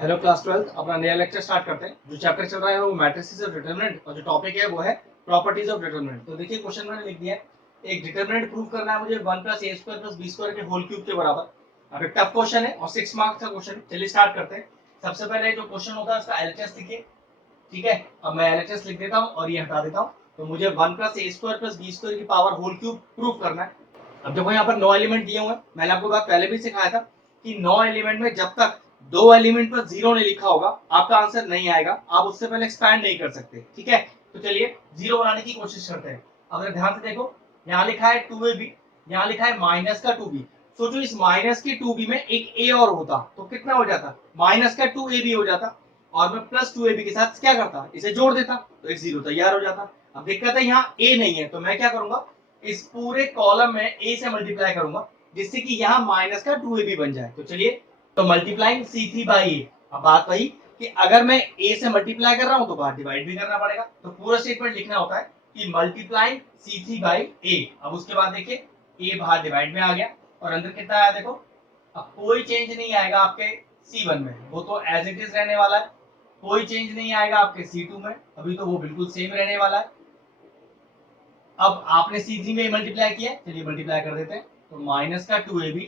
Hello class 12 अपना नया lecture start करते हैं। जो चैप्टर चल रहा है वो मैट्रिसेस ऑफ डिटरमिनेंट और जो टॉपिक है वो है प्रॉपर्टीज ऑफ डिटरमिनेंट। तो देखिए क्वेश्चन मैंने लिख दिया है, एक डिटरमिनेंट प्रूव करना है मुझे 1 + a² + b² के होल क्यूब के बराबर। अब एक टफ क्वेश्चन है और 6 मार्क्स का क्वेश्चन है। चलिए स्टार्ट करते हैं। सबसे पहले जो क्वेश्चन होता है उसका एलएचएस लिखिए। ठीक है, अब मैं एलएचएस लिख देता हूँ और ये हटा देता हूँ। तो मुझे 1 + a² + b² की पावर होल क्यूब प्रूव करना है। अब देखो यहाँ पर 9 एलिमेंट दिए हुए हैं। मैंने आपको बात पहले भी सिखाया था कि 9 एलिमेंट में जब तक 2 एलिमेंट पर 0 नहीं लिखा होगा आपका आंसर नहीं आएगा। आप उससे पहले एक्सपैंड नहीं कर सकते। ठीक है, तो चलिए 0 बनाने की कोशिश करते हैं। अगर ध्यान से देखो, यहाँ लिखा है 2ab, यहाँ लिखा है माइनस का 2b। सोचो इस माइनस के 2b में एक a और होता तो कितना हो जाता, माइनस का 2ab हो जाता। और मैं प्लस 2ab के साथ क्या करता, इसे जोड़ देता तो एक 0 तैयार हो जाता। अब दिक्कत है यहाँ a नहीं है, तो मैं क्या करूंगा, इस पूरे कॉलम में a से मल्टीप्लाई करूंगा जिससे कि यहाँ माइनस का 2ab बन जाए। तो चलिए, तो मल्टीप्लाइंग c3 बाई a। अब बात वही कि अगर मैं a से मल्टीप्लाई कर रहा हूं तो बाहर डिवाइड भी करना पड़ेगा। तो पूरा स्टेटमेंट लिखना होता है कि मल्टीप्लाइंग c3 बाई a। अब उसके बाद देखिए a बाहर डिवाइड में आ गया और अंदर कितना आया देखो। अब कोई चेंज नहीं आएगा आपके c1 में, वो तो एज इट इज रहने वाला है। कोई चेंज नहीं आएगा आपके c2 में, अभी तो वो बिल्कुल सेम रहने वाला है। अब आपने C3 में मल्टीप्लाई किया, चलिए मल्टीप्लाई कर देते हैं। तो माइनस का 2ab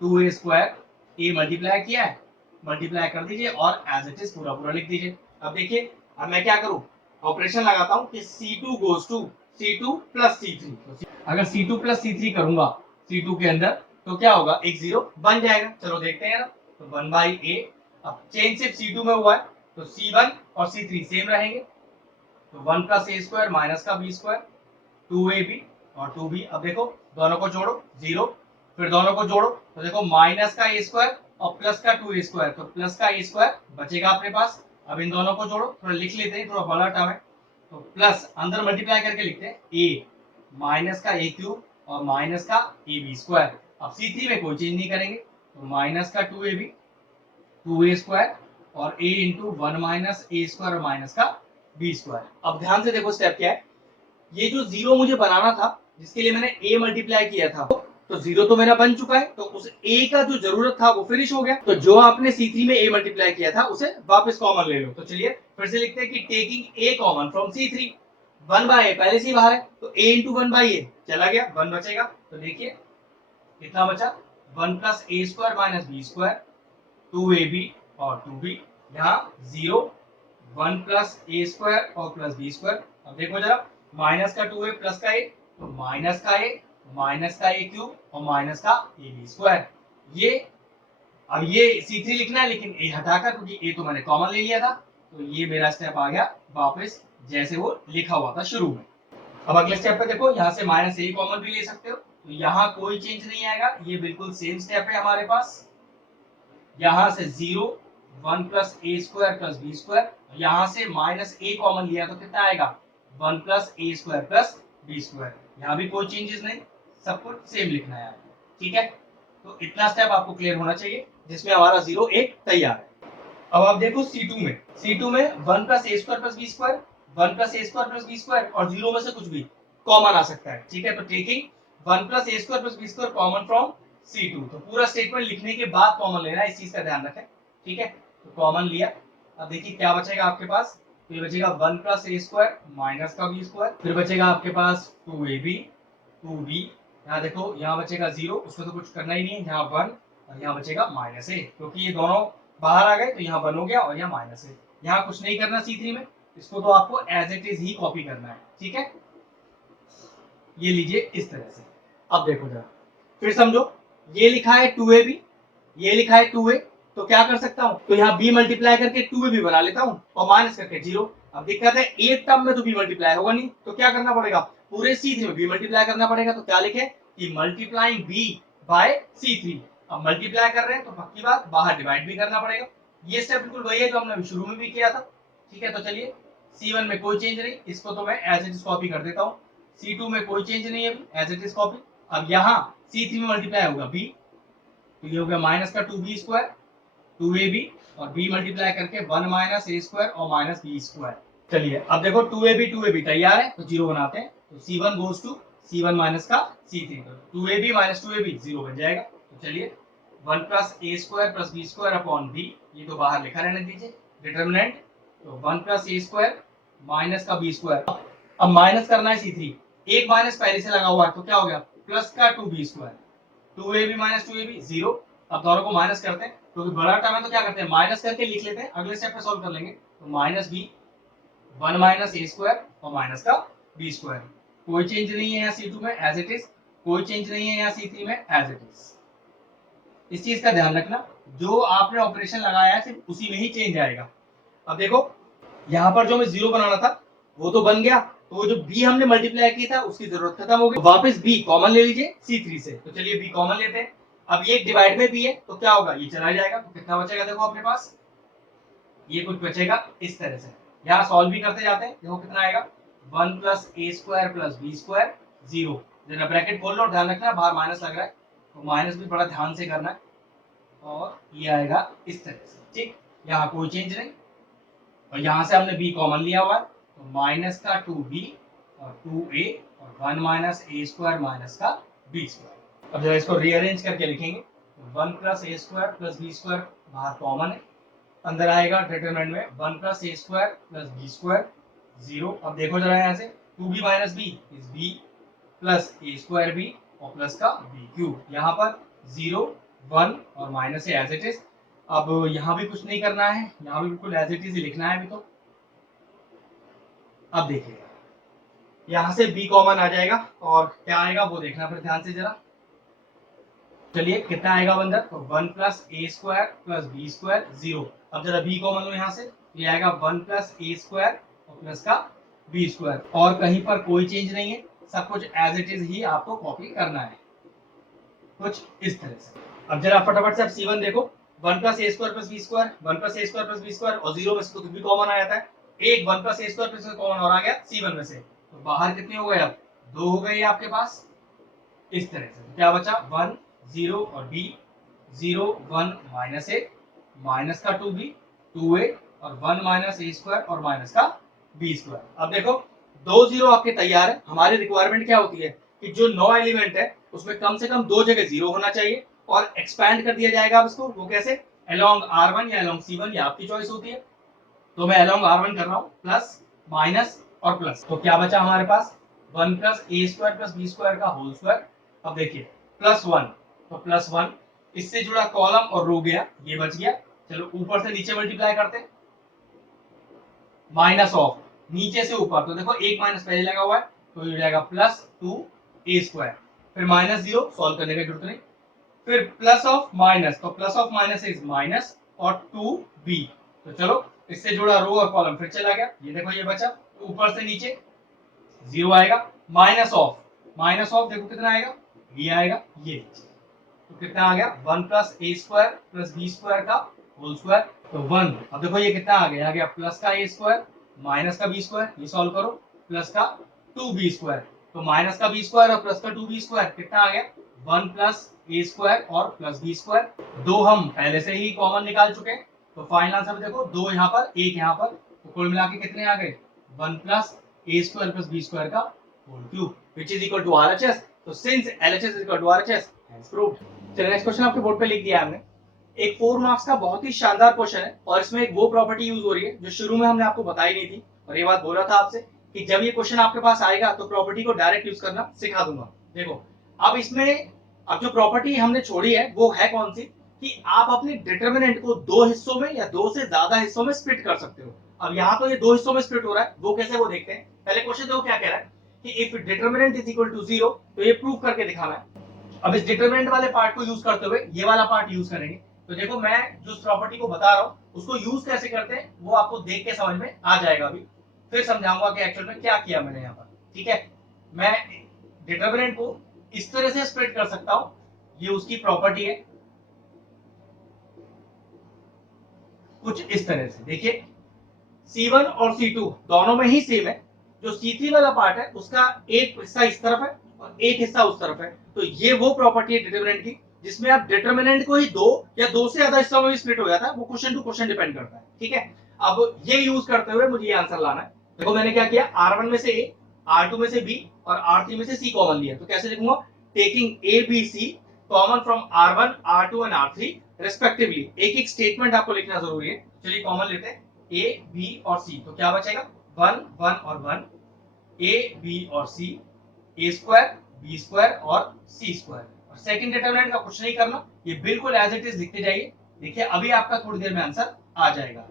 2a² a मल्टीप्लाई किया है, मल्टीप्लाई कर दीजिए और एज इट इज पूरा पूरा लिख दीजिए। अब देखिए, अब मैं क्या करूं, ऑपरेशन लगाता हूं कि C2 goes to C2 + C3। अगर C2 + C3 करूंगा C2 के अंदर तो क्या होगा, एक 0 बन जाएगा। चलो देखते हैं ना। तो 1/a। अब चेंज सिर्फ C2 में हुआ है तो C1 और C3 सेम रहेंगे। तो 1 + a² माइनस का b², 2ab और 2b। अब देखो दोनों को जोड़ो 0, फिर दोनों को जोड़ो तो देखो माइनस का a² और प्लस का 2a², तो प्लस का a² बचेगा अपने पास। अब इन दोनों को जोड़ो, थोड़ा लिख लेते हैं, थोड़ा बड़ा टर्म है। तो प्लस अंदर मल्टीप्लाई करके लिखते हैं a माइनस का a³ और माइनस का ab²। अब c3 में कोई चेंज नहीं करेंगे, तो माइनस का 2ab 2a² और a इंटू 1 माइनस a² और माइनस का b²। अब ध्यान से देखो स्टेप क्या है। ये जो 0 मुझे बनाना था जिसके लिए मैंने a मल्टीप्लाई किया था, तो 0 तो मेरा बन चुका है। तो उस a का जो जरूरत था वो फिनिश हो गया। तो जो आपने C3 में a मल्टीप्लाई किया था उसे वापस कॉमन ले लो। तो चलिए फिर से लिखते हैं कि taking a common from C3, 1/a पहले से ही बाहर है तो a इंटू 1/a चला गया, 1 बचेगा। तो देखिए कितना बचा, 1 + a² माइनस b², 2ab और 2b। यहाँ 0, 1 + a² और प्लस b²। अब देखो जरा, माइनस का 2a प्लस का a, तो माइनस का a माइनस का a³ और माइनस का ab²। ये अब ये C3 लिखना है लेकिन a हटाकर, क्योंकि a तो मैंने कॉमन ले लिया था। तो ये मेरा स्टेप आ गया वापस जैसे वो लिखा हुआ था शुरू में। अब अगले स्टेप पे देखो, यहाँ से माइनस a कॉमन भी ले सकते हो, तो यहाँ कोई चेंज नहीं आएगा, ये बिल्कुल सेम स्टेप है हमारे पास। यहाँ से 0, 1 + a² + b², यहाँ से माइनस a कॉमन लिया तो कितना आएगा, 1 + a² + b²। यहाँ भी कोई चेंजेस नहीं, सब कुछ सेम लिखना है आपको। ठीक है, तो इतना स्टेप आपको क्लियर होना चाहिए जिसमें हमारा 0 1 तैयार है। अब आप देखो C2 में, C2 में 1 + a² + b², 1 + a² + b² और 0 में से कुछ भी कॉमन आ सकता है। ठीक है, तो taking 1 + a² + b² common from C2, तो पूरा स्टेटमेंट लिखने के बाद कॉमन लेना है, इस चीज का ध्यान रखें। ठीक है, तो कॉमन लिया। अब देखिए क्या बचेगा आपके पास, तो ये बचेगा 1 + a² माइनस का b², फिर बचेगा आपके पास 2ab 2b। यहाँ देखो, यहाँ बचेगा 0, उसमें तो कुछ करना ही नहीं है, यहाँ 1 और यहाँ बचेगा -a, क्योंकि ये दोनों बाहर आ गए तो यहाँ 1 हो गया और यहाँ -a। यहाँ कुछ नहीं करना C3 में, इसको तो आपको एज इट इज ही कॉपी करना है। ठीक है, ये लीजिए इस तरह से। अब देखो जरा फिर समझो, ये लिखा है 2ab, ये लिखा है 2a, तो क्या कर सकता हूँ, तो यहाँ b मल्टीप्लाई करके 2ab बना लेता हूँ और माइनस करके 0। अब दिक्कत है एक टर्म में तो b मल्टीप्लाई होगा नहीं, तो क्या करना पड़ेगा, पूरे C3 में b मल्टीप्लाई करना पड़ेगा। तो क्या लिखे कि मल्टीप्लाइंग b बाय C3। अब मल्टीप्लाई कर रहे हैं तो पक्की बात बाहर डिवाइड भी करना पड़ेगा। ये स्टेप बिल्कुल वही है जो हमने शुरू में भी किया था। ठीक है, तो चलिए C1 में कोई चेंज नहीं, इसको तो मैं एज इट इज कॉपी कर देता हूँ। C2 में कोई चेंज नहीं है, एज इट इज कॉपी। अब यहाँ C3 में मल्टीप्लाई होगा b, तो ये हो गया माइनस का 2b² 2ab और b मल्टीप्लाई करके 1 माइनस a² और माइनस b²। चलिए अब देखो 2ab तैयार है, तो 0 बनाते हैं। तो C1 goes to C1 minus का C3, तो 2ab माइनस 2ab 0 बन जाएगा। तो चलिए 1 plus a square plus b square upon b, ये तो बाहर लिखा रहने दीजिए डिटर्मिनेंट, तो 1 प्लस ए स्क्वायर माइनस का बी स्क्वायर। अब माइनस करना है C3, एक माइनस पहले से लगा हुआ है तो क्या हो गया प्लस का 2b square, 2ab minus 2ab 0। अब दोनों को माइनस करते हैं, क्योंकि तो बड़ा टर्म है तो क्या करते हैं माइनस करके लिख लेते हैं, अगले स्टेप पे सॉल्व कर लेंगे। तो माइनस बी 1 माइनस ए स्क्वायर और माइनस का बी स्क्वायर, कोई चेंज नहीं है यहाँ C2 में एज इट इज, कोई चेंज नहीं है यहाँ C3 में एज इट इज। इस चीज का ध्यान रखना, जो आपने ऑपरेशन लगाया है सिर्फ उसी में ही चेंज आएगा। अब देखो यहाँ पर जो हमें 0 बनाना था वो तो बन गया, तो जो b हमने मल्टीप्लाई किया था उसकी जरूरत खत्म हो गई, वापस b कॉमन ले लीजिए C3 से, तो चलिए b कॉमन लेते हैं। अब ये डिवाइड में b है तो क्या होगा ये चला जाएगा, तो कितना बचेगा देखो अपने पास, ये कुछ बचेगा इस तरह से। यहाँ सॉल्व भी करते जाते हैं, देखो कितना आएगा 1 plus a square plus b square 0, जरा ब्रैकेट खोल लो, ध्यान रखना बाहर माइनस लग रहा है तो माइनस भी बड़ा ध्यान से करना है, और ये आएगा इस तरह से, ठीक। यहाँ कोई चेंज नहीं, और यहाँ से हमने b कॉमन लिया हुआ है, तो माइनस का 2b और 2a और 1 माइनस ए स्क्वायर माइनस का b स्क्वायर। अब जरा इसको रीअरेंज करके लिखेंगे, 1 plus a square plus b square बाहर कॉमन है, अंदर आएगा डिटरमिनेंट में 1 plus a square plus b square 0। अब देखो जरा यहाँ से 2b minus b is b plus a square b और प्लस का b क्यूब, यहाँ पर 0 1 और माइनस है एज इट इज। अब यहाँ भी कुछ नहीं करना है, यहाँ भी बिल्कुल एज इट इज लिखना है अभी तो। अब देखिए यहाँ से b कॉमन आ जाएगा और क्या आएगा वो देखना फिर ध्यान से जरा, चलिए कितना आएगा अंदर, तो 1 plus a square plus b square 0। अब जरा b कॉमन लो यहाँ से, ये आएगा 1 प्लस ए स्क्वायर और प्लस का बी स्क्वायर, और कहीं पर कोई चेंज नहीं है, सब कुछ एज इट इज ही आपको कॉपी करना है कुछ इस तरह से। अब जरा फटाफट से आप C1 देखो, 1 plus a square plus b square, 1 plus a square plus b square और 0 में से कुछ भी कॉमन आ जाता है, एक 1 plus a square plus common और आ गया C1 में से, तो बाहर कितने हो गए अब 2 हो गए आपके पास इस तरह से। क्या बचा 1 0 और b 0 1 माइनस ए माइनस का 2b 2a और 1 माइनस ए स्क्वायर और माइनस का b स्क्वायर। अब देखो 2 0 आपके तैयार है। हमारी रिक्वायरमेंट क्या होती है कि जो 9 एलिमेंट है उसमें कम से कम 2 जगह 0 होना चाहिए, और एक्सपैंड कर दिया जाएगा अब इसको, वो कैसे अलोंग R1 या अलोंग C1, ये आपकी चॉइस होती है। तो मैं अलोंग R1 कर रहा हूँ, प्लस माइनस और प्लस, तो क्या बचा हमारे पास 1 plus a square plus b square का होल स्क्वायर। अब देखिए प्लस 1, तो प्लस 1 इससे जुड़ा कॉलम और रो गया, ये बच गया। चलो ऊपर से नीचे मल्टीप्लाई करते हैं, माइनस ऑफ नीचे से ऊपर, तो देखो एक माइनस पहले लगा हुआ है तो ये जाएगा प्लस 2 ए स्क्वायर, फिर माइनस 0, सॉल्व करने की जरूरत नहीं, फिर प्लस ऑफ माइनस, तो plus of minus is minus और 2b, तो चलो इससे जुड़ा रो और कॉलम फिर चला गया, ये देखो ये बचा, ऊपर से नीचे 0 आएगा, माइनस ऑफ देखो कितना आएगा ये आएगा, ये तो कितना आ गया 1 plus a square plus b square का होल स्क्वायर, तो 1। अब देखो ये कितना आ गया प्लस का ए स्क्वायर माइनस का बी स्क्वायर, ये सॉल्व करो, प्लस का 2b स्क्वायर, तो माइनस का बी स्क्वायर और प्लस का 2b स्क्वायर कितना आ गया 1 प्लस ए स्क्वायर और प्लस बी स्क्वायर। 2 हम पहले से ही कॉमन निकाल चुके हैं, तो फाइनल आंसर देखो 2 यहाँ पर 1 यहाँ पर, तो कुल मिला के कितने आ गए 1 plus a square plus b square का whole cube which is equal to RHS। तो since LHS is equal to RHS has proved. चलिए नेक्स्ट क्वेश्चन आपके बोर्ड पे लिख दिया हमने, एक 4 मार्क्स का बहुत ही शानदार क्वेश्चन है, और इसमें एक वो प्रॉपर्टी यूज हो रही है जो शुरू में हमने आपको बताई नहीं थी, और ये बात बोला था आपसे कि जब ये क्वेश्चन आपके पास आएगा तो प्रॉपर्टी को डायरेक्ट यूज करना सिखा दूंगा। देखो अब इसमें अब जो प्रॉपर्टी हमने छोड़ी है वो है कौन सी, कि आप अपने डिटरमिनेंट को 2 हिस्सों में या 2 से ज्यादा हिस्सों में स्प्लिट कर सकते हो। अब यहाँ तो ये 2 हिस्सों में स्प्लिट हो रहा है, वो कैसे वो देखते हैं। पहले क्वेश्चन देखो क्या कह रहा है कि if determinant is equal to 0, तो ये प्रूव करके दिखाना है। अब इस डिटरमिनेंट वाले पार्ट को यूज करते हुए ये वाला पार्ट यूज करेंगे। तो देखो मैं जो प्रॉपर्टी को बता रहा हूँ उसको यूज कैसे करते हैं वो आपको देख के समझ में आ जाएगा, अभी फिर समझाऊंगा कि एक्चुअल में क्या किया मैंने यहाँ पर। ठीक है, मैं डिटरमिनेंट को इस तरह से स्प्लिट कर सकता हूं, ये उसकी प्रॉपर्टी है कुछ इस तरह से। देखिए C1 और C2 दोनों में ही सेम है, जो C3 वाला पार्ट है उसका एक हिस्सा इस तरफ है और एक हिस्सा उस तरफ है, तो ये वो प्रॉपर्टी है डिटरमिनेंट की जिसमें आप डिटरमिनेंट को ही 2 या 2 से ज्यादा हिस्सों में भी स्प्लिट हो जाता है, वो क्वेश्चन टू क्वेश्चन डिपेंड करता है। ठीक है, अब ये यूज करते हुए मुझे ये आंसर लाना है। देखो मैंने क्या किया, R1 में से A, R2 में से B और R3 में से C कॉमन लिया, तो कैसे लिखूंगा, taking A B C common from R1, R2 and R3 respectively. एक एक स्टेटमेंट आपको लिखना जरूरी है। चलिए कॉमन लेते हैं A, B और C। तो क्या बचेगा 1, 1 और 1, A, B और C, A square, B square और C स्क्वायर। और सेकंड डिटरमिनेंट का कुछ नहीं करना, ये बिल्कुल एज इट इज लिखते जाइए। देखिए अभी आपका थोड़ी देर में आंसर आ जाएगा।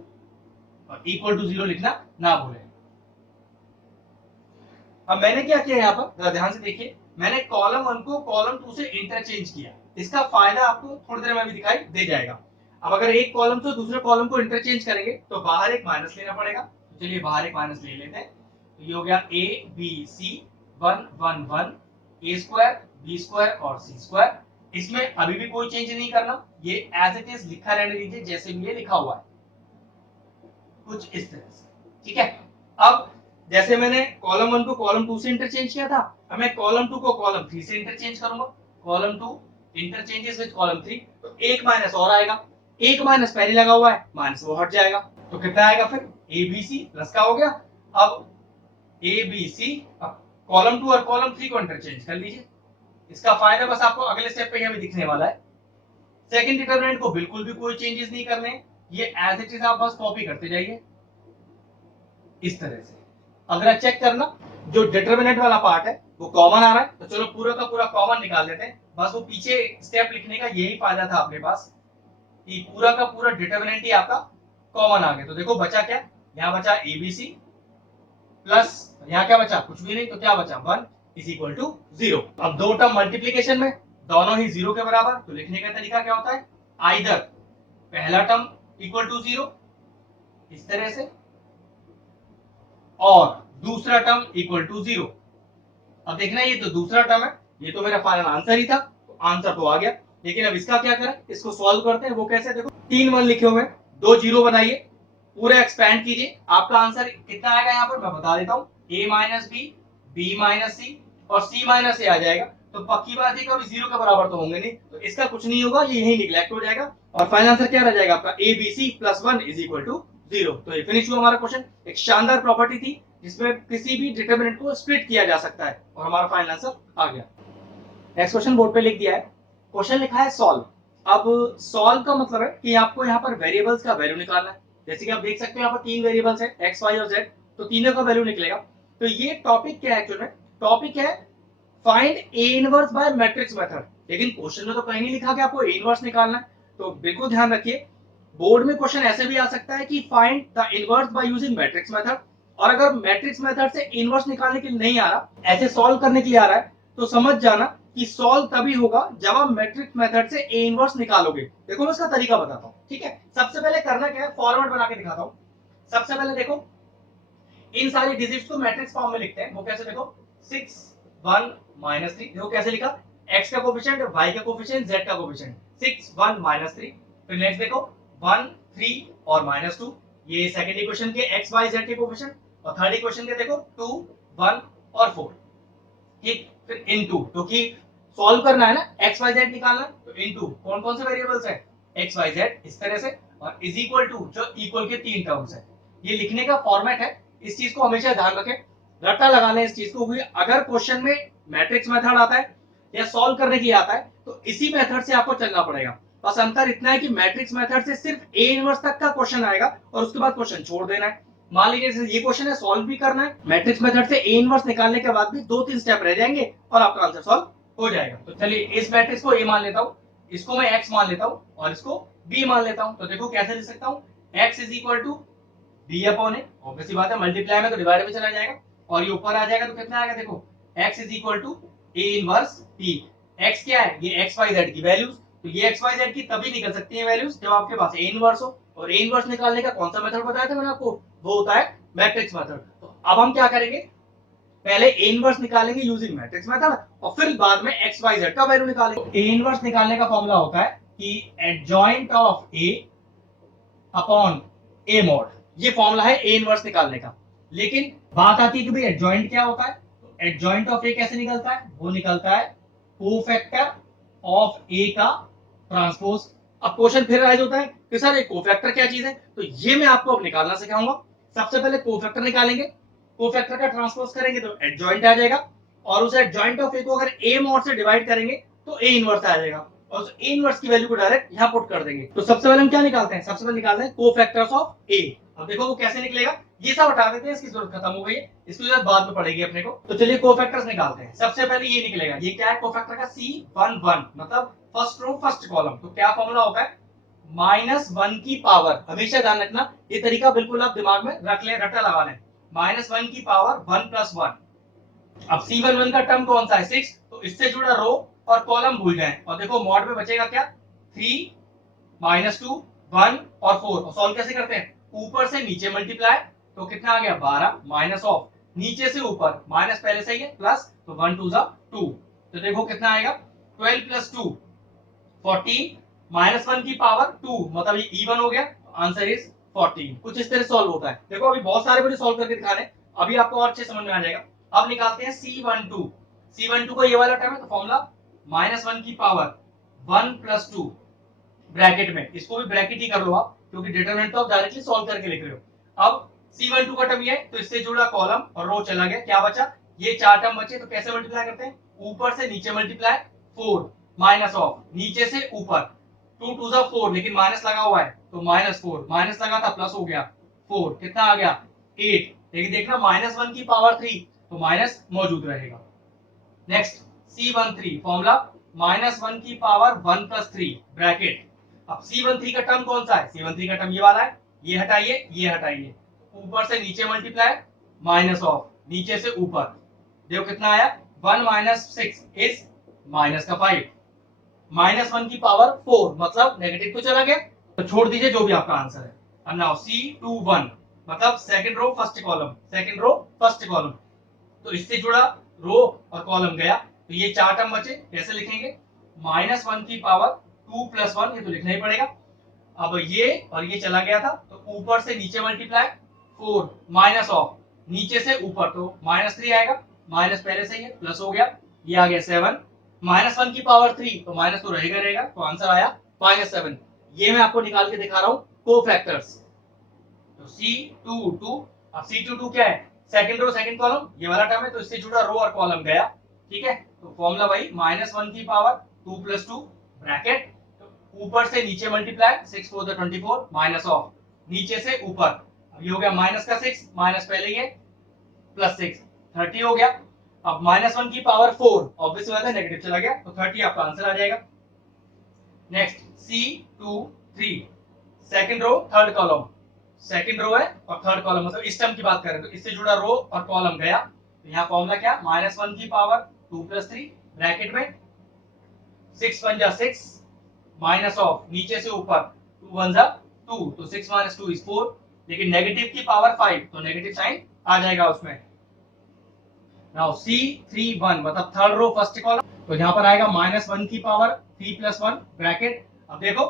और इक्वल टू 0 लिखना ना भूलें। अब मैंने क्या किया यहाँ पर, जरा ध्यान से देखिए, मैंने कॉलम 1 को कॉलम 2 से इंटरचेंज किया। इसका फायदा आपको थोड़ी देर में भी दिखाई दे जाएगा। अब अगर एक कॉलम से दूसरे कॉलम को इंटरचेंज करेंगे तो बाहर एक माइनस लेना पड़ेगा। तो चलिए बाहर एक माइनस ले लेते हैं। तो ये हो गया A, B, C, 1, 1, 1, A square, B square और C स्क्वायर। इसमें अभी भी कोई चेंज नहीं करना, ये एज इट इज लिखा रहने दीजिए जैसे भी ये लिखा हुआ है, कुछ इस तरह से। ठीक है। अब जैसे मैंने कॉलम 1 को कॉलम 2 से इंटरचेंज किया था, अब मैं कॉलम 2 को कॉलम 3 से इंटरचेंज करूंगा। कॉलम 2 इंटरचेंजेस विद कॉलम 3, तो एक माइनस और आएगा। एक माइनस पहले लगा हुआ है, माइनस वो हट जाएगा। तो कितना आएगा फिर, ABC प्लस का हो गया। अब ABC, अब कॉलम 2 और कॉलम 3 को इंटरचेंज कर लीजिए। इसका फायदा बस आपको अगले स्टेप पे हमें दिखने वाला है। सेकंड डिटरमिनेंट को बिल्कुल भी कोई चेंजेस नहीं करने, ये एज इट इज आप बस कॉपी करते जाइए इस तरह से। अगर चेक करना, जो डिटरमिनेंट वाला पार्ट है वो कॉमन आ रहा है, तो चलो पूरा का पूरा कॉमन निकाल लेते हैं। बस वो पीछे स्टेप लिखने का यही फायदा था अपने पास कि पूरा का पूरा डिटरमिनेंट ही आपका कॉमन आ गया। तो देखो बचा क्या, यहाँ बचा ABC प्लस यहाँ क्या बचा, कुछ भी नहीं, तो क्या बचा 1 इज इक्वल टू 0। अब दो टर्म मल्टीप्लीकेशन में दोनों ही 0 के बराबर, तो लिखने का तरीका क्या होता है, आइदर पहला टर्म इक्वल टू 0 इस तरह से, और दूसरा टर्म इक्वल टू 0। अब देखना ये तो दूसरा टर्म है, ये तो मेरा फाइनल आंसर ही था, तो आंसर तो आ गया। लेकिन अब इसका क्या करें, इसको सॉल्व करते हैं। वो कैसे, देखो 3 1 लिखे हुए हैं, 2 0 बनाइए, पूरा एक्सपैंड कीजिए। आपका आंसर कितना आएगा यहाँ पर मैं बता देता हूँ, A minus b, B minus c और C माइनस ए आ जाएगा। तो पक्की बात है कभी 0 के बराबर तो होंगे नहीं, तो इसका कुछ नहीं होगा, ये यही निगलेक्ट हो जाएगा। और फाइनल आंसर क्या रह जाएगा आपका, ABC plus 1 is equal to 0। तो ये फिनिश हुआ हमारा क्वेश्चन। एक शानदार प्रॉपर्टी थी जिसमें किसी भी डिटरमिनेंट को स्प्लिट किया जा सकता है, और हमारा फाइनल आंसर आ गया। नेक्स्ट क्वेश्चन बोर्ड पे लिख दिया है, क्वेश्चन लिखा है सॉल्व। अब सॉल्व का मतलब है कि आपको यहाँ पर वेरिएबल्स का वैल्यू निकालना है। जैसे कि आप देख सकते हो यहाँ पर 3 वेरिएबल्स है, x, y और z, तो तीनों का वैल्यू निकलेगा। तो ये टॉपिक क्या है, एक्चुअल में टॉपिक है find A inverse by matrix method. लेकिन क्वेश्चन में तो कहीं नहीं लिखा कि आपको ए इनवर्स निकालना है। तो बिल्कुल ध्यान रखिए, बोर्ड में क्वेश्चन ऐसे भी आ सकता है कि find the inverse by using matrix method. और अगर मैट्रिक्स मेथड से इनवर्स निकालने के लिए नहीं आ रहा, ऐसे सॉल्व करने के लिए आ रहा है, तो समझ जाना कि सॉल्व तभी होगा जब आप मैट्रिक्स मेथड से ए इनवर्स निकालोगे। देखो मैं इसका तरीका बताता हूँ, ठीक है। सबसे पहले करना क्या है, फॉर्मेट बना के दिखाता हूँ। सबसे पहले देखो, इन सारी डिजिट्स को मैट्रिक्स फॉर्म में लिखते हैं। वो कैसे, देखो 6 1 -3, देखो कैसे लिखा, x का कोफिशिएंट, y का कोफिशिएंट, z का कोफिशिएंट, 6 1 -3। फिर नेक्स्ट देखो 1 3 और -2, ये सेकंड इक्वेशन के x y z के कोफिशिएंट। और थर्ड इक्वेशन के देखो 2 1 और 4, ठीक। फिर इनटू, क्योंकि सॉल्व करना है ना, x y z निकालना है, तो इनटू कौन कौन से वेरिएबल्स है, x y z इस तरह से, और इज इक्वल टू जो इक्वल के 3 टर्म्स है। ये लिखने का फॉर्मेट है, इस चीज को हमेशा ध्यान रखें, रट्टा लगा लें इस चीज को। अगर क्वेश्चन में मैट्रिक्स मेथड आता है या सॉल्व करने के लिए आता है, तो इसी मेथड से आपको चलना पड़ेगा। बस अंतर इतना है कि मैट्रिक्स मेथड से सिर्फ ए इनवर्स तक का क्वेश्चन आएगा और उसके बाद क्वेश्चन छोड़ देना है। मान लीजिए ये क्वेश्चन है, सॉल्व भी करना है, मैट्रिक्स मेथड से ए इनवर्स निकालने के बाद भी 2-3 स्टेप रह जाएंगे और आपका आंसर सॉल्व हो जाएगा। तो चलिए इस मैट्रिक्स को ए मान लेता हूं, इसको मैं x मान लेता हूं और इसको b मान लेता हूं। तो देखो कैसे लिख सकता हूं, x is equal to b upon a, obvious सी बात है, मल्टीप्लाई में तो डिवाइड में चला जाएगा, और ये ऊपर आ जाएगा तो कितना आएगा, देखो x is equal to a inverse b। x क्या है, ये x y z की वैल्यूज, तो ये x y z की तभी निकल सकती है वैल्यूज जब आपके पास a इनवर्स हो। और a इनवर्स निकालने का कौन सा मेथड बताया था मैंने आपको, वो होता है मैट्रिक्स मेथड। तो अब हम क्या करेंगे, पहले a इनवर्स निकालेंगे यूजिंग मैट्रिक्स मेथड, और फिर बाद में x y z का वैल्यू निकालेंगे। a इनवर्स निकालने का फॉर्मूला होता है कि adjoint of a upon a mod, ये फॉर्मूला है a इनवर्स निकालने का। लेकिन बात आती है कि भाई एडजॉइंट क्या होता है, तो एडजॉइंट ऑफ a कैसे निकलता है, वो निकलता है कोफैक्टर ऑफ a का ट्रांसपोज। अब क्वेश्चन फिर राइज होता है कि सर एक कोफैक्टर क्या चीज है, तो ये मैं आपको अब निकालना सिखाऊंगा। सबसे पहले कोफैक्टर निकालेंगे, कोफैक्टर का ट्रांसपोज करेंगे तो एडजॉइंट आ जाएगा, और उस एडजॉइंट ऑफ a को अगर a मॉड से डिवाइड करेंगे तो ए इनवर्स आ जाएगा और उस ए इनवर्स की वैल्यू को डायरेक्ट यहाँ पुट कर देंगे। तो सबसे पहले हम क्या निकालते हैं, सबसे पहले निकालते हैं कोफैक्टर्स ऑफ ए। अब देखो वो कैसे निकलेगा, ये सब हटा देते हैं, इसकी जरूरत खत्म हो गई है, इसकी जरूरत बाद में पड़ेगी अपने को। तो चलिए कोफैक्टर्स निकालते हैं। सबसे पहले ये निकलेगा, ये क्या है कोफैक्टर का C11 मतलब फर्स्ट रो फर्स्ट कॉलम। तो क्या फॉर्मूला होता है, -1 की पावर, हमेशा ध्यान रखना ये तरीका बिल्कुल आप दिमाग में रख ले, रटा लगा लें, -1 की पावर 1 + 1। अब C11 का टर्म कौन सा है 6, तो इससे जुड़ा रो और कॉलम भूल जाएं और देखो मॉड में बचेगा क्या 3 -2 1 और 4। और सॉल्व कैसे करते हैं, ऊपर से नीचे मल्टीप्लाई, तो कितना आ गया 12 माइनस ऑफ नीचे से ऊपर, माइनस पहले से ही है प्लस, तो 1 2 2। तो देखो कितना आएगा 12 + 2 14 -1 की पावर 2 मतलब ये इवन हो गया, आंसर इज 14। कुछ इस तरह सॉल्व होता है। देखो अभी बहुत सारे मुझे सॉल्व करके दिखाने, अभी आपको और अच्छे समझ में आ जाएगा। अब निकालते हैं C12। C12 का ये वाला टर्म है, तो फॉर्मूला -1 की पावर 1 + 2 ब्रैकेट में, इसको भी ब्रैकेट ही कर लो आप क्योंकि डिटरमिनेंट तो आप डायरेक्टली सॉल्व करके लिख रहे हो। अब C12 का टर्म ये है, तो इससे जुड़ा कॉलम और रो चला गया, क्या बचा, ये 4 टर्म बचे। तो कैसे मल्टीप्लाई करते हैं, ऊपर से नीचे मल्टीप्लाई 4 माइनस ऑफ नीचे से ऊपर, 2 2 4 लेकिन माइनस लगा हुआ है तो -4, माइनस लगा था प्लस हो गया 4, कितना आ गया 8। लेकिन देखना -1 की पावर 3 तो माइनस मौजूद रहेगा। नेक्स्ट C13 फॉर्मूला -1 की पावर 1 + 3 ब्रैकेट। अब C13 का टर्म कौन सा है, C13 का टर्म ये वाला है, ये हटाइए ये हटाइए, ऊपर से नीचे मल्टीप्लाई माइनस ऑफ नीचे से ऊपर, देखो कितना आया 1 - 6 इज -5, -1 की पावर 4 मतलब नेगेटिव तो चला गया, तो छोड़ दीजिए जो भी आपका आंसर है। अब नाउ C21 मतलब second row first column, second row first column, तो इससे जुड़ा रो और कॉलम गया, तो ये 4 टर्म बचे, कैसे लिखेंगे, -1 की पावर 2 + 1, ये तो लिखना ही पड़ेगा। अब ये और ये चला गया था, तो ऊपर से नीचे मल्टीप्लाई 4 माइनस ऑफ नीचे से ऊपर, तो -3 आएगा, माइनस पहले से ही है प्लस हो गया, ये आ गया 7 -1 की पावर 3 तो माइनस तो रहेगा रहेगा, तो आंसर आया -7। ये मैं आपको निकाल के दिखा रहा हूं कोफैक्टर्स। तो C22, अब C22 क्या है, सेकंड रो सेकंड कॉलम, ये वाला टर्म है, तो इससे जुड़ा रो और कॉलम गया, ठीक है। तो फॉर्मूला वही -1 की पावर 2 + 2 ब्रैकेट, ऊपर से नीचे मल्टीप्लाई 6 4 24 माइनस ऑफ नीचे से ऊपर, अब ये हो गया माइनस का 6 माइनस पहले ही है +6 30 हो गया। अब -1 की पावर 4 ऑब्वियस बात है नेगेटिव चला गया, तो 30 आपका आंसर आ जाएगा। Next C23 second row third column, second row है और थर्ड कॉलम मतलब इस टर्म की बात करें तो इससे जुड़ा रो और कॉलम गया, तो यहाँ फॉर्मूला क्या -1 की पावर 2 + 3 ब्रैकेट में 6 1 जा 6 माइनस ऑफ नीचे से ऊपर 2 1 जा 2, तो 6 - 2 इज 4, लेकिन नेगेटिव की पावर 5 तो नेगेटिव साइन आ जाएगा उसमें। नाउ C31 मतलब थर्ड रो फर्स्ट कॉलम, तो यहाँ पर आएगा -1 की पावर 3 + 1 ब्रैकेट। अब देखो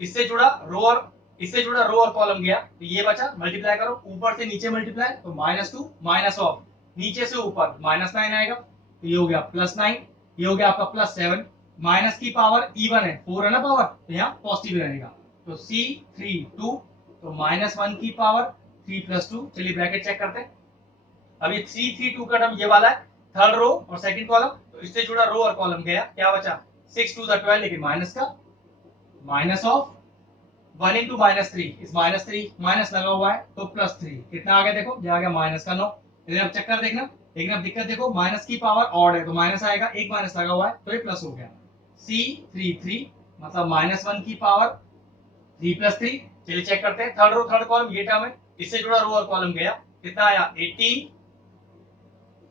इससे जुड़ा रो और इससे जुड़ा रो और कॉलम गया, तो ये बचा, मल्टीप्लाई करो ऊपर से नीचे मल्टीप्लाई, तो -2 माइनस ऑफ नीचे से ऊपर -9 आएगा, तो ये हो गया +9, ये हो गया आपका +7, माइनस की पावर इवन है 4 है ना पावर, तो यहाँ पॉजिटिव रहेगा, तो C32 तो -1 की पावर 3 + 2, चलिए ब्रैकेट चेक करते हैं। अब ये C32 का टर्म ये वाला है, थर्ड रो और सेकंड कॉलम, तो इससे जुड़ा रो और कॉलम गया, क्या बचा 6 2 12 लेकिन माइनस का, माइनस ऑफ 1 × -3 इस -3 माइनस लगा हुआ है तो +3, कितना आ गया देखो, ये आ गया -9। इधर अब चक्कर देखना, लेकिन अब दिक्कत देखो माइनस की पावर ऑड है तो माइनस आएगा, एक माइनस लगा हुआ है तो ये प्लस हो गया। C33 मतलब -1 की पावर 3 + 3, चलिए चेक करते हैं थर्ड रो थर्ड कॉलम, ये टर्म है, इससे जुड़ा रो और कॉलम गया, कितना आया 18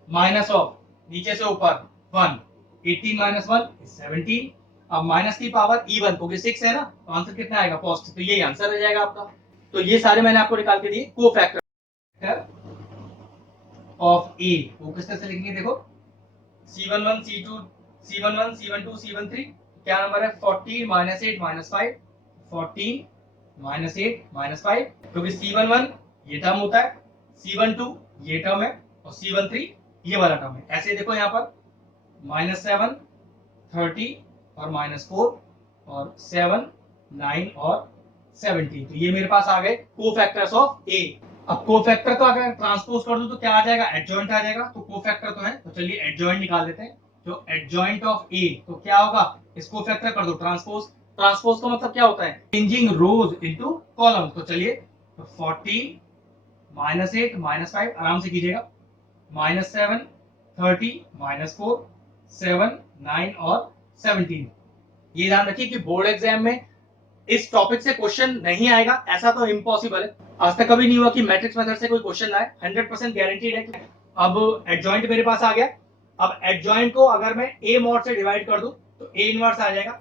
माइनस ऑफ नीचे से ऊपर 1, 18 - 1 17, अब माइनस की पावर इवन क्योंकि 6 है ना, तो आंसर कितना आएगा पॉजिटिव, तो यही आंसर रह जाएगा आपका। तो ये सारे मैंने आपको निकाल के दिए कोफैक्टर ऑफ ए, वो किस तरह से लिखेंगे देखो, C11 C2 C11 C12 C13 क्या नंबर है 14 -8 -5, 14 -8 -5, क्योंकि C11 ये टर्म होता है, C12 ये टर्म है और C13 ये वाला टर्म है। ऐसे देखो यहाँ पर -7 30 और -4 और 7 9 और 17, तो ये मेरे पास आ गए कोफैक्टर्स ऑफ ए। अब कोफैक्टर तो अगर ट्रांसपोज कर दूं तो क्या आ जाएगा, एडजॉइंट आ जाएगा, तो कोफैक्टर तो है, तो चलिए एडजॉइंट निकाल देते हैं। जो एडजॉइंट ऑफ ए, तो क्या होगा, इसको फैक्टर कर दो ट्रांसपोज। ट्रांसपोज का मतलब क्या होता है, चेंजिंग रोज इनटू कॉलम। तो चलिए, तो 14 -8 -5 आराम से कीजिएगा, -7 30 -4 7 9 और 17। ये ध्यान रखिए कि बोर्ड एग्जाम में इस टॉपिक से क्वेश्चन नहीं आएगा, ऐसा तो इम्पॉसिबल है। आज तक कभी नहीं हुआ कि मैट्रिक्स मेथड से कोई क्वेश्चन आए, 100% गारंटीड है। अब एडजॉइंट मेरे पास आ गया। अब एडजॉइंट को अगर मैं ए मॉड से डिवाइड कर दूं तो ए इनवर्स आ जाएगा।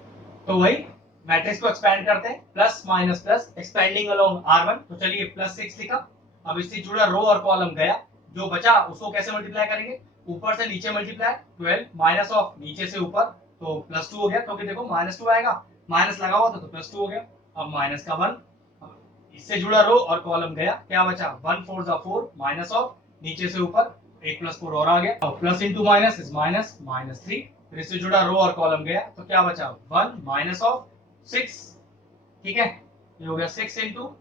तो वही मैट्रिक्स को एक्सपैंड करते हैं, plus minus plus expanding along R1। तो चलिए +6 लिखा। अब इससे जुड़ा रो और कॉलम गया, जो बचा उसको कैसे मल्टीप्लाई करेंगे, ऊपर से नीचे मल्टीप्लाई, 12 माइनस ऑफ नीचे से ऊपर, तो +2 हो गया, क्योंकि देखो -2 आएगा, माइनस लगा हुआ था तो +2 हो गया। अब माइनस का 1, इससे जुड़ा रो और कॉलम गया, क्या बचा, 1 4 4 माइनस ऑफ नीचे से ऊपर, 1 + 4 और आ गया। अब plus into minus is minus, -3, फिर इससे जुड़ा रो और कॉलम गया, तो क्या बचा, 1 माइनस ऑफ 6। ठीक है, ये हो गया 6 इंटू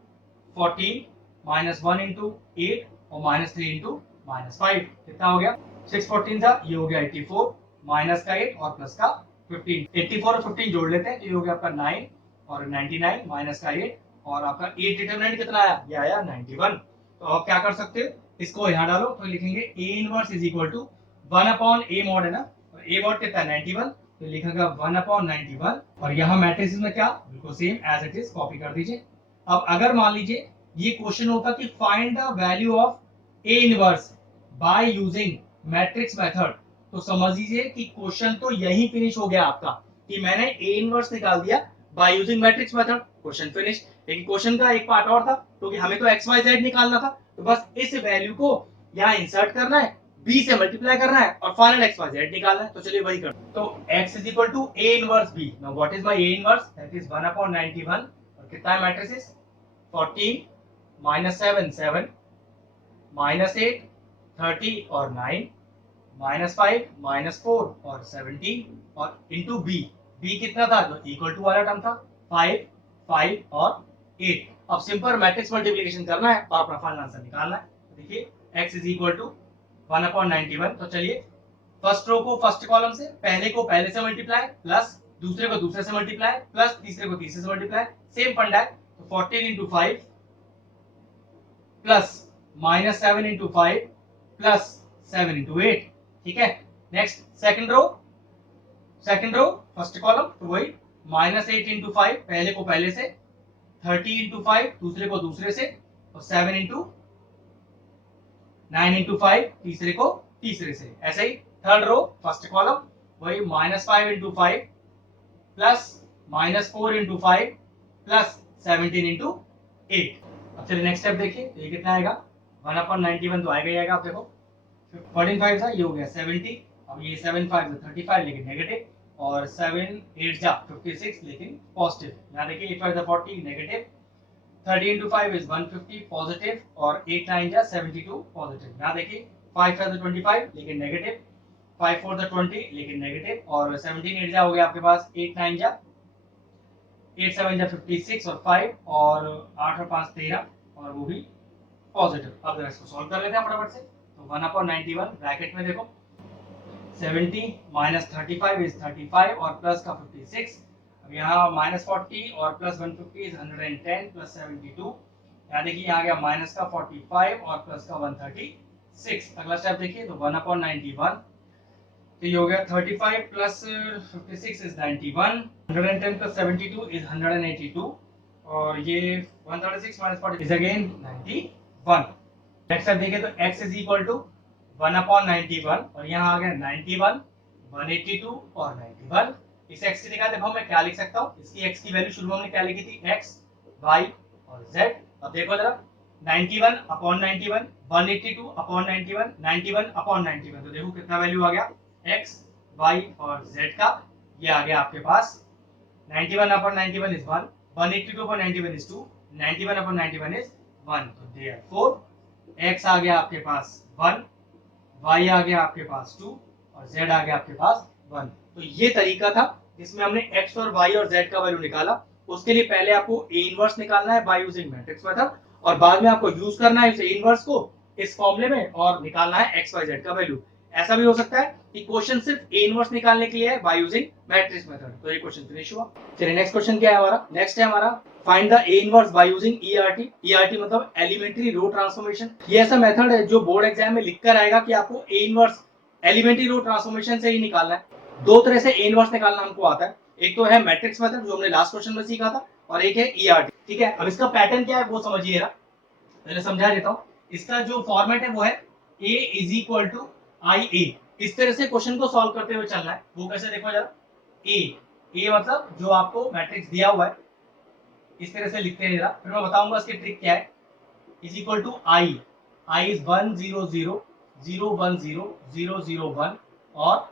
14 -1 इंटू 8 और -3 इंटू -5। कितना हो गया, 6 14 था, ये हो गया 84, माइनस का 8 और प्लस का 15। 84 और 15 जोड़ लेते हैं, तो ये हो गया आपका 9 और 99 माइनस का 8 और आपका 8 डिटरमिनेंट कितना आया, ये आया 91। तो आप क्या कर सकते हो, इसको यहाँ डालो, तो लिखेंगे A inverse is equal to 1 upon A mod है ना, और ए मॉड कितना है 91, तो लिखेगा 1 अपॉन 91। और यहाँ मैट्रिक्स में क्या, बिल्कुल same as it is copy कर दीजिए। अब अगर मान लीजिए ये क्वेश्चन होता कि find the value of A inverse by using matrix method, तो समझ लीजिए कि क्वेश्चन तो यही फिनिश हो गया आपका, कि मैंने ए इनवर्स निकाल दिया by using matrix method, question finish. लेकिन क्वेश्चन का एक पार्ट और था, क्योंकि हमें तो एक्स वाई जेड निकालना था, तो बस इस वैल्यू को यहाँ इंसर्ट करना है, b से मल्टीप्लाई करना है और फाइनल एक्स वाई जेड निकालना है। तो चलिए वही करते हैं। तो x is equal to a inverse b। Now what is my a inverse, that is 1 upon 91 और कितना है मैट्रिसेस, 14 -7 7 -8 30 और 9 -5 -4 और 17 और इंटू b। b कितना था, जो इक्वल टू वाला टर्म था, 5 5 और 8। अब सिंपल मैट्रिक्स मल्टीप्लिकेशन करना है और अपना फाइनल आंसर निकालना है। देखिए x is equal to 1 upon 91। तो चलिए फर्स्ट रो को फर्स्ट कॉलम से, पहले को पहले से मल्टीप्लाई, प्लस दूसरे को दूसरे से मल्टीप्लाई, प्लस तीसरे को तीसरे से मल्टीप्लाई, सेम फंडा है। तो 14 into 5 plus -7 into 5 plus 7 into 8। ठीक है, next second row first column, तो वही -8 इंटू 5 पहले को पहले से, 30 इंटू 5 दूसरे को दूसरे से, और 7 इंटू 9 इंटू 5 तीसरे को तीसरे से। ऐसे ही थर्ड रो फर्स्ट कॉलम, वही -5 into 5 plus -4 into 5 plus 17 into 8। अब चलिए नेक्स्ट स्टेप देखिए, तो ये कितना आएगा, 1 अपॉन 91 तो आएगा ही आएगा। आप देखो 14 5 था, ये हो गया 70। अब ये 7 5 35 लेकिन नेगेटिव, और 7 8 जा 56 लेकिन पॉजिटिव। यहाँ देखिए 8 5 40 नेगेटिव, 30 into 5 is 150 पॉजिटिव, और 8 9 जा 72 पॉजिटिव। यहाँ देखिए 5 5 25 लेकिन नेगेटिव, 5 4 20 लेकिन नेगेटिव, और 17 8 जा हो गया आपके पास 8 9 जा 8 7 जा 56 और 5 और 8 और 5 13 और वो भी पॉजिटिव। अब जरा इसको सॉल्व कर लेते हैं फटाफट से। तो 1 अपॉन 91 ब्रैकेट में देखो 70 माइनस 35 इज 35 और प्लस का 56। अब यहाँ -40 और प्लस 150 इज 110 प्लस 72। यहाँ देखिए यहाँ गया माइनस का 45 और प्लस का 136। अगला स्टेप देखिए, तो 1 अपॉन 91, तो ये हो गया 35 प्लस 56 इज 91, 110 प्लस 72 इज 182, और ये 136 minus 40 is again 91। Next step देखिए, तो x is equal to 1 upon 91 और यहाँ आ गया 91 182 और 91। इस x की जगह देखो मैं क्या लिख सकता हूँ, इसकी x की वैल्यू शुरू में हमने क्या लिखी थी, x y और z। अब देखो जरा 91 अपॉन 91 182 अपॉन 91 91 अपॉन 91, तो देखो कितना वैल्यू आ गया x y और z का, ये आ गया आपके पास 91 upon 91 is 1, 182 upon 91 is 2, 91 upon 91 is 1। तो therefore x आ गया आपके पास 1, y आ गया आपके पास 2 और z आ गया आपके पास 1। तो ये तरीका था जिसमें हमने x और y और z का वैल्यू निकाला। उसके लिए पहले आपको a इनवर्स निकालना है बाय यूजिंग मैट्रिक्स मेथड, और बाद में आपको यूज करना है उस a इनवर्स को इस फॉर्मूले में और निकालना है x y z का वैल्यू। ऐसा भी हो सकता है कि क्वेश्चन सिर्फ ए इनवर्स निकालने के लिए है बाय यूजिंग मैट्रिक्स मेथड। तो ये क्वेश्चन फिनिश हुआ। चलिए नेक्स्ट क्वेश्चन क्या है हमारा। नेक्स्ट है हमारा find the A inverse by using ERT. ERT मतलब एलिमेंट्री रो ट्रांसफॉर्मेशन। ये ऐसा मेथड है जो बोर्ड एग्जाम में लिखकर आएगा कि आपको A inverse elementary row transformation से ही निकालना है। दो तरह से ए इनवर्स निकालना हमको आता है। एक तो है मैट्रिक्स मेथड जो हमने लास्ट क्वेश्चन में सीखा था, और एक है ईआरटी। ठीक है, अब इसका पैटर्न क्या है वो समझिएगा, पहले समझा देता हूँ। इसका जो फॉर्मेट है वो है a इज इक्वल टू आई ए। इस तरह से क्वेश्चन को सॉल्व करते हुए चलना है। वो कैसे देखो जरा। ए मतलब जो आपको मैट्रिक्स दिया हुआ है इस तरह से लिखते हैं जरा, फिर मैं बताऊंगा इसकी ट्रिक क्या है। Is equal to I is 1 0 0 0 1 0 0 0 1 और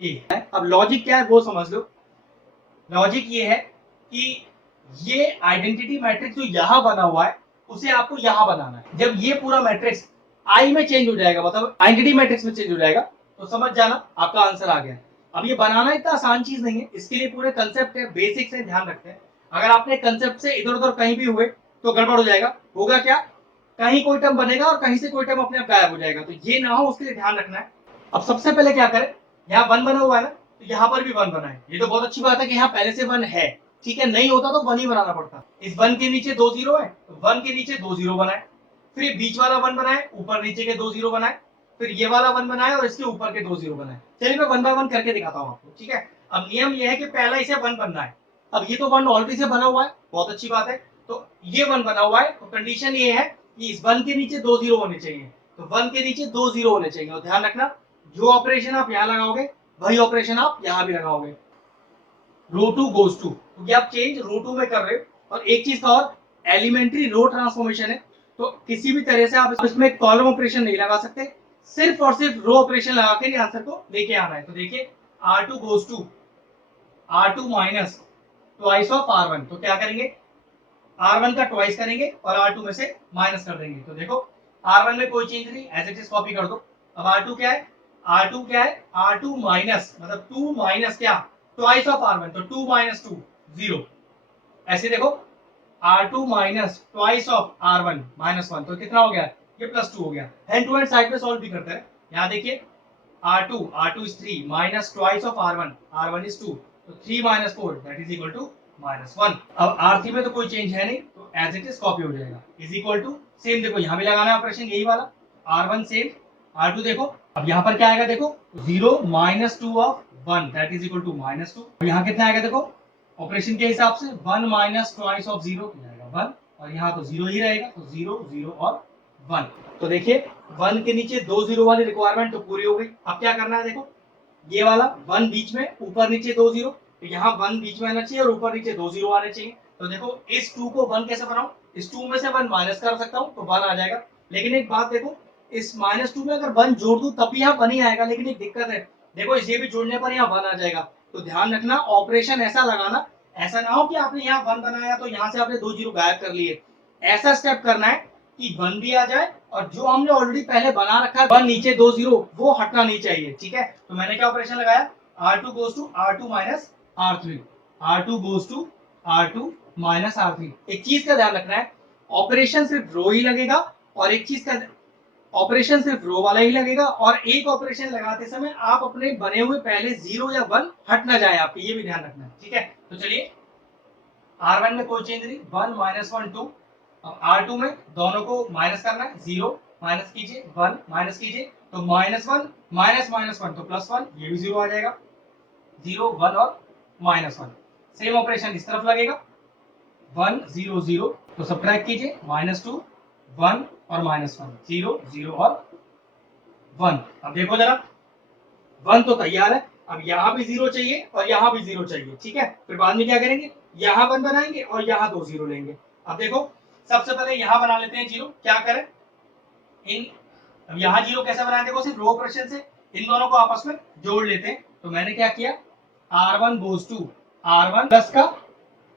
ए। अब लॉजिक क्या है वो समझ लो। लॉजिक ये है कि ये आइडेंटिटी मैट्रिक्स जो यहां बना हुआ है उसे आपको यहां बनाना है। जब ये पूरा मैट्रिक्स आई में चेंज हो जाएगा, मतलब आइडेंटिटी मैट्रिक्स में चेंज हो जाएगा, तो समझ जाना आपका आंसर आ गया। अब ये बनाना इतना आसान चीज नहीं है, इसके लिए पूरे कंसेप्ट है, बेसिक्स है, ध्यान रखते हैं। अगर आपने कंसेप्ट से इधर उधर कहीं भी हुए तो गड़बड़ हो जाएगा। होगा क्या, कहीं कोई टर्म बनेगा और कहीं से कोई टर्म अपने आप गायब हो जाएगा, तो ये ना हो उसके लिए ध्यान रखना है। अब सबसे पहले क्या करें, यहाँ वन बना हुआ है ना, तो यहाँ पर भी वन बना है। ये तो बहुत अच्छी बात है कि यहाँ पहले से वन है। ठीक है, नहीं होता तो वन ही बनाना पड़ता। इस वन के नीचे दो जीरो है, तो वन के नीचे दो जीरो बनाए, फिर बीच वाला वन बनाए, ऊपर नीचे के दो जीरो बनाए, फिर ये वाला वन बनाए और इसके ऊपर के दो जीरो बनाए। चलिए मैं वन बाय वन करके दिखाता हूँ आपको। ठीक है, अब नियम ये है कि पहला इसे वन बनना है। अब ये तो वन ऑलरेडी से बना हुआ है, बहुत अच्छी बात है। तो ये वन बना हुआ है, तो कंडीशन ये है कि इस वन के नीचे दो जीरो होने चाहिए। तो वन के नीचे दो जीरो होने चाहिए, और ध्यान रखना जो ऑपरेशन आप यहाँ लगाओगे वही ऑपरेशन आप यहाँ भी लगाओगे। रो टू गोज टू, क्योंकि आप चेंज रो टू में कर रहे हो। और एक चीज का और, एलिमेंट्री रो ट्रांसफॉर्मेशन है, तो किसी भी तरह से आप इसमें कॉलम ऑपरेशन नहीं लगा सकते, सिर्फ और सिर्फ रो ऑपरेशन लगा के आंसर को लेके आना है। तो देखिए R two goes to R two minus twice of R one, तो क्या करेंगे, आर वन का ट्वाइस करेंगे और आर टू में से माइनस कर देंगे। तो देखो आर वन में कोई चेंज नहीं, एज इट इज कॉपी कर दो। अब आर टू क्या है, आर टू क्या है, आर टू माइनस मतलब टू माइनस क्या, ट्वाइस ऑफ आर वन, तो टू माइनस टू जीरो। ऐसे देखो R two minus twice of R one minus one, तो कितना हो गया, ये प्लस टू हो गया। हैंड टू हैंड साइड में सॉल्व भी करते हैं। यहाँ देखिए R2 is 3 minus twice of R1, R1 is 2, तो 3 minus 4 that is equal to -1। अब R3 में तो कोई चेंज है नहीं, तो एज इट इज कॉपी हो जाएगा। इज इक्वल टू सेम, देखो यहाँ भी लगाना है ऑपरेशन यही वाला, R1 सेम, R2 देखो अब यहाँ पर क्या आएगा, देखो 0 minus 2 of 1 that is equal to -2। और यहाँ कितना आएगा देखो ऑपरेशन के हिसाब से 1 minus twice of 0 आएगा 1, और यहाँ तो 0 ही रहेगा, तो 0 0 और 1। तो देखिए वन के नीचे दो जीरो वाली रिक्वायरमेंट तो पूरी हो गई। अब क्या करना है, देखो ये वाला वन बीच में, ऊपर नीचे दो जीरो, तो यहाँ वन बीच में आना चाहिए और ऊपर नीचे दो जीरो आने चाहिए। तो देखो इस टू को वन कैसे बनाऊं, इस टू में से वन माइनस कर सकता हूँ तो वन आ जाएगा। लेकिन एक बात देखो, इस माइनस टू में अगर वन जोड़ दूं तब भी यहाँ वन ही आएगा, लेकिन एक दिक्कत है, देखो इसे भी जोड़ने पर यहाँ वन आ जाएगा। तो ध्यान रखना ऑपरेशन ऐसा लगाना, ऐसा ना हो कि आपने यहाँ वन बनाया तो यहाँ से आपने दो जीरो गायब कर लिए। ऐसा स्टेप करना है कि वन भी आ जाए और जो हमने ऑलरेडी पहले बना रखा है वन नीचे दो जीरो वो हटना नहीं चाहिए। ठीक है, तो मैंने क्या ऑपरेशन लगाया, R2 goes to R2 minus R3, R2 goes to R2 minus R3। एक चीज का ध्यान रखना है, ऑपरेशन सिर्फ रो ही लगेगा, और एक चीज का ऑपरेशन सिर्फ रो वाला ही लगेगा, और एक ऑपरेशन लगाते समय आप अपने बने हुए पहले जीरो या वन हट ना जाए आपके, ये भी ध्यान रखना है। ठीक है, तो चलिए R1 में कोई चेंज नहीं, 1 माइनस 1 2। अब R2 में दोनों को माइनस करना है, 0 माइनस कीजिए 1 माइनस कीजिए, तो -1 माइनस माइनस 1 तो +1, ये भी 0 आ जाएगा। 0 1 और -1, सेम ऑपरेशन इस तरफ लगेगा, 1 0 0, तो सब्ट्रैक्ट कीजिए -2 1 और -1, 0 0 और 1। अब देखो जरा वन तो तैयार है, अब यहाँ भी जीरो चाहिए और यहाँ भी जीरो चाहिए। ठीक है, फिर बाद में क्या करेंगे, यहाँ वन बनाएंगे और यहाँ दो जीरो लेंगे। अब देखो सबसे पहले यहाँ बना लेते हैं जीरो, क्या करें इन, अब यहाँ जीरो कैसे बनाए, देखो सिर्फ रो ऑपरेशन से इन दोनों को आपस में जोड़ लेते हैं। तो मैंने क्या किया, R1 goes to R1 plus का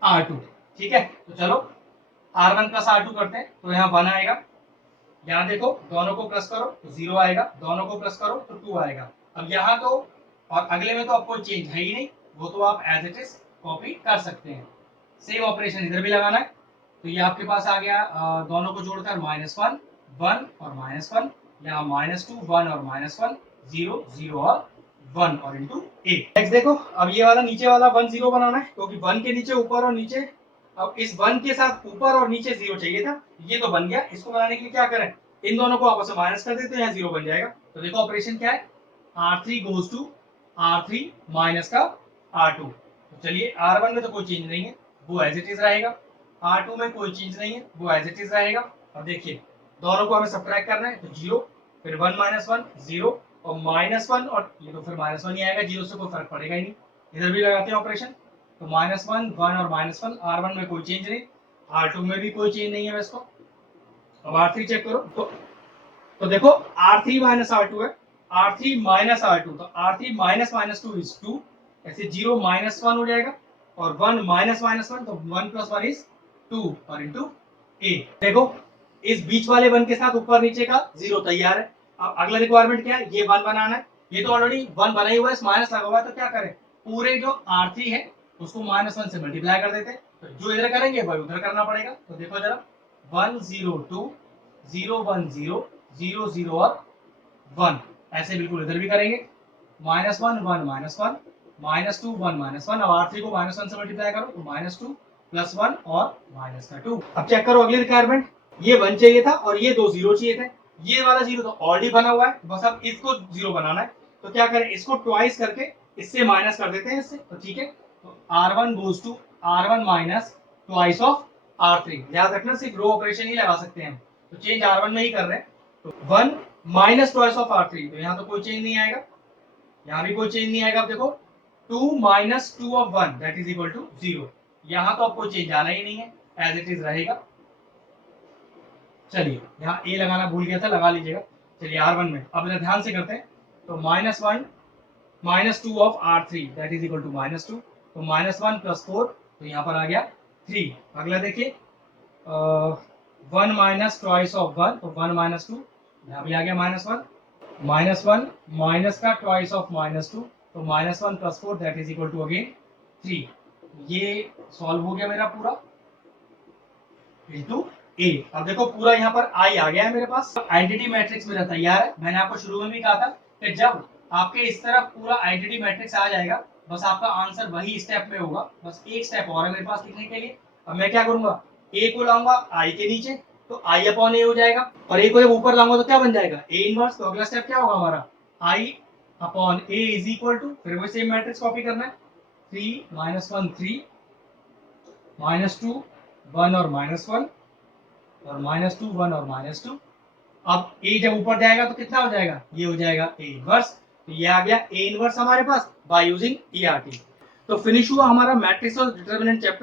R2। ठीक है, तो चलो R1 प्लस R2 करते हैं, तो यहाँ 1 आएगा। यहाँ देखो दोनों को प्लस करो तो 0 आएगा, दोनों को प्लस करो तो 2 आएगा। अब यहाँ तो और अगले में तो अब कोई चेंज है ही नहीं, वो तो आप एज इट इज कॉपी कर सकते हैं। सेम ऑपरेशन इधर भी लगाना है, तो ये आपके पास आ गया दोनों को जोड़कर -1 1 और -1, यहाँ -2 1 और -1 0 0 और 1 और इनटू a। नेक्स्ट देखो, अब ये वाला नीचे वाला 1 0 बनाना है, क्योंकि 1 के नीचे ऊपर और नीचे, अब इस 1 के साथ ऊपर और नीचे 0 चाहिए था, ये तो बन गया। इसको बनाने के लिए क्या करें, इन दोनों को आपस में माइनस कर देते हैं, यहाँ 0 बन जाएगा। तो देखो ऑपरेशन क्या है, R3 goes to R3 minus का R2। तो चलिए R1 में तो कोई चेंज नहीं है, वो एज इट इज रहेगा। R2 में कोई चेंज नहीं है, वो एज इट इज रहेगा। अब देखिए दोनों को हमें सब्ट्रैक्ट करना है, तो 0 फिर 1 माइनस 1 0 और -1, और ये तो फिर -1 ही आएगा, 0 से कोई फर्क पड़ेगा ही नहीं। इधर भी लगाते हैं ऑपरेशन, तो -1 1 और -1, R1 में कोई चेंज नहीं, R2 में भी कोई चेंज नहीं है वैसे। अब R3 चेक करो, तो देखो R3 माइनस R2 है, R3 माइनस R2, तो R3 माइनस माइनस 2 इज 2, ऐसे 0 -1 हो जाएगा, और 1 माइनस माइनस 1, तो 1 + 1 इज 2 और इनटू a। देखो इस बीच वाले 1 के साथ ऊपर नीचे का 0 तैयार है। अब अगला रिक्वायरमेंट क्या है, ये 1 बनाना है, ये तो ऑलरेडी 1 बना ही हुआ है, माइनस लगा हुआ है, तो क्या करें, पूरे जो R3 है उसको -1 से मल्टीप्लाई कर देते हैं, तो जो इधर करेंगे वही उधर करना पड़ेगा। तो देखो जरा 1 0 2 0 1 0 0 0 और 1, ऐसे बिल्कुल इधर भी करेंगे, -1 1 -1 -2 1 -1। अब R3 को -1 से मल्टीप्लाई करो, तो -2 + 1 और -2। अब चेक करो अगली रिक्वायरमेंट, ये 1 चाहिए था और ये 2 0 चाहिए थे, ये वाला 0 तो ऑलरेडी बना हुआ है, बस अब इसको 0 बनाना है। तो क्या करें, इसको ट्वाइस करके इससे माइनस कर देते हैं इससे, तो ठीक है। तो R1 goes to R1 minus twice of R3। याद रखना सिर्फ रो ऑपरेशन ही लगा सकते हैं, तो चेंज R1 में ही कर रहे हैं। तो 1 माइनस ट्वाइस ऑफ R3, तो यहाँ तो कोई चेंज नहीं आएगा, यहाँ भी कोई चेंज नहीं आएगा। अब देखो 2 minus 2 of 1 that is equal to 0, यहाँ तो अब कोई चेंज आना ही नहीं है, एज इट इज रहेगा। चलिए यहाँ ए लगाना भूल गया था, लगा लीजिएगा। चलिए R1 में अब इधर ध्यान से करते हैं, तो -1 -2 of R3 that is equal to -2, तो -1 + 4, तो यहाँ पर आ गया 3। अगला देखिए 1 माइनस ट्वाइस ऑफ 1, तो 1 - 2, यहाँ भी आ गया -1 -1 माइनस का ट्वाइस ऑफ -2, तो -1 + 4 that is equal to again 3। ये सॉल्व हो गया मेरा पूरा इनटू ए। अब देखो पूरा यहाँ पर आई आ गया है मेरे पास, आइडेंटिटी मैट्रिक्स मेरा तैयार है। मैंने आपको शुरू में भी कहा था कि जब आपके इस तरफ पूरा आइडेंटिटी मैट्रिक्स आ जाएगा, बस आपका आंसर वही स्टेप में होगा, बस एक स्टेप और है मेरे पास लिखने के लिए। अब मैं क्या करूंगा, ए को लाऊंगा आई के नीचे, तो आई अपॉन ए हो जाएगा, और ए को जब ऊपर लाऊंगा तो क्या बन जाएगा, ए इनवर्स। तो अगला स्टेप क्या होगा हमारा, I upon a is equal to, फिर वही सेम मैट्रिक्स कॉपी करना है, 3 -1 3 -2 1 और -1 और -2 1 और -2। अब ए जब ऊपर जाएगा तो कितना हो जाएगा, ये हो जाएगा ए इनवर्स। तो ये आ गया ए इनवर्स हमारे पास बाय यूजिंग ERT। तो फिनिश हुआ हमारा मैट्रिक्स और डिटरमिनेंट चैप्टर।